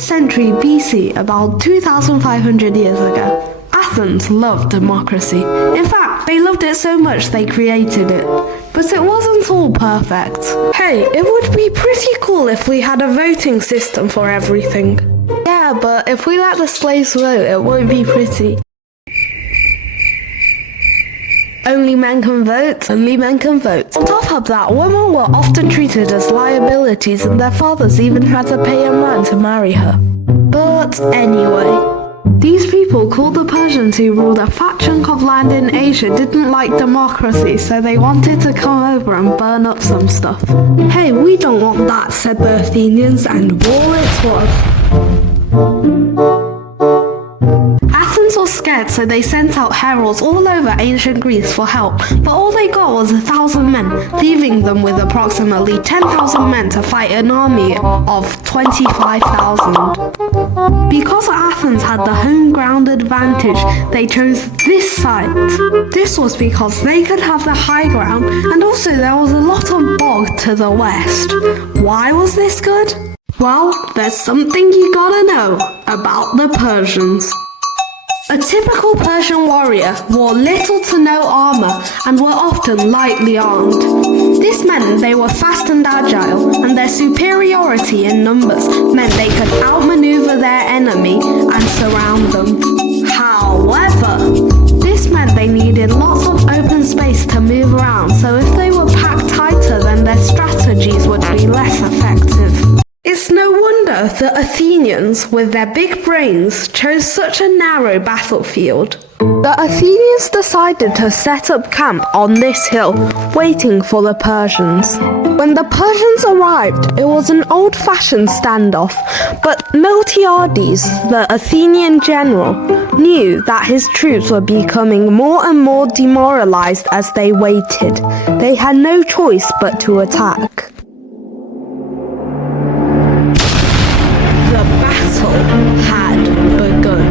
century BC, about 2,500 years ago, Athens loved democracy. In fact, they loved it so much they created it. But it wasn't all perfect. Hey, it would be pretty cool if we had a voting system for everything. Yeah, but if we let the slaves vote, it won't be pretty. Only men can vote, only men can vote. On top of that, women were often treated as liabilities and their fathers even had to pay a man to marry her. But anyway, these people called the Persians who ruled a fat chunk of land in Asia didn't like democracy, so they wanted to come over and burn up some stuff. Hey, we don't want that, said the Athenians, and war it was. Athens was scared, so they sent out heralds all over ancient Greece for help, but all they got was 1,000 men, leaving them with approximately 10,000 men to fight an army of 25,000. Because Athens had the home ground advantage, they chose this site. This was because they could have the high ground, and also there was a lot of bog to the west. Why was this good? Well, there's something you gotta know about the Persians. A typical Persian warrior wore little to no armor and were often lightly armed. This meant they were fast and agile, and their superiority in numbers meant they could outmaneuver their enemy and surround them. However, this meant they needed lots of open space to move around, so if they were packed tighter, then their strategies would be less effective. It's no wonder the Athenians, with their big brains, chose such a narrow battlefield. The Athenians decided to set up camp on this hill, waiting for the Persians. When the Persians arrived, it was an old-fashioned standoff, but Miltiades, the Athenian general, knew that his troops were becoming more and more demoralized as they waited. They had no choice but to attack. Had begun.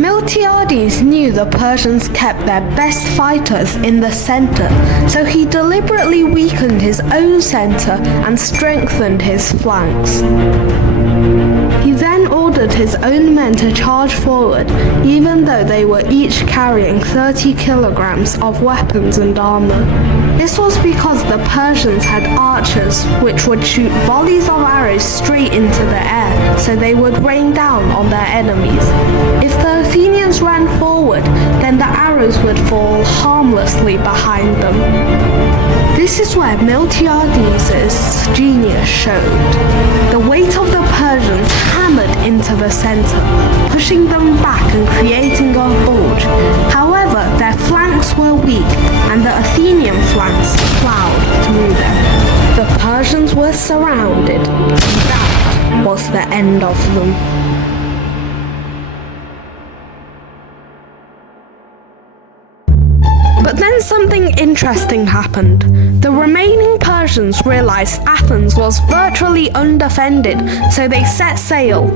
Miltiades knew the Persians kept their best fighters in the center, so he deliberately weakened his own center and strengthened his flanks. He then ordered his own men to charge forward, even though they were each carrying 30 kilograms of weapons and armor. This was because the Persians had archers, which would shoot volleys of arrows straight into the air, so they would rain down on their enemies. If the Athenians ran forward, then the arrows would fall harmlessly behind them. This is where Miltiades' genius showed. The weight of the Persians hammered into the center, pushing them back and creating a bulge. However, their flanks were weak, and the Athenian flanks plowed through them. The Persians were surrounded, and that was the end of them. But then something interesting happened. The remaining Persians realized Athens was virtually undefended, so they set sail.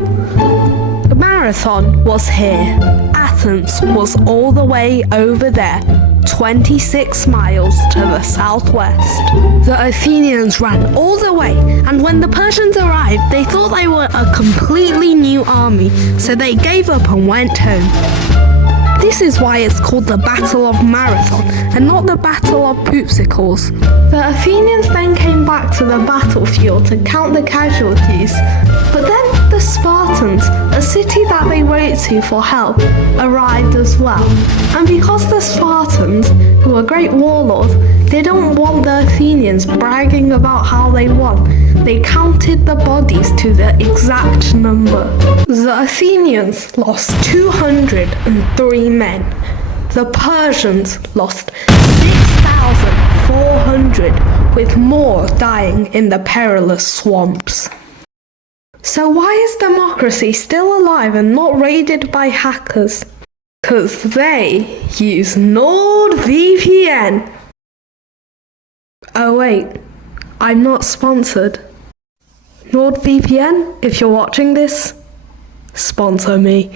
The marathon was here. Athens was all the way over there, 26 miles to the southwest. The Athenians ran all the way, and when the Persians arrived, they thought they were a completely new army, so they gave up and went home. This is why it's called the Battle of Marathon, and not the Battle of Poopsicles. The Athenians then came back to the battlefield to count the casualties, but then the Spartans, a city that they wrote to for help, arrived as well. And because the Spartans, who were great warlords, didn't want the Athenians bragging about how they won, they counted the bodies to the exact number. The Athenians lost 203 men. The Persians lost 6,400, with more dying in the perilous swamps. So why is democracy still alive and not raided by hackers? 'Cause they use NordVPN. Oh wait, I'm not sponsored. NordVPN, if you're watching this, sponsor me.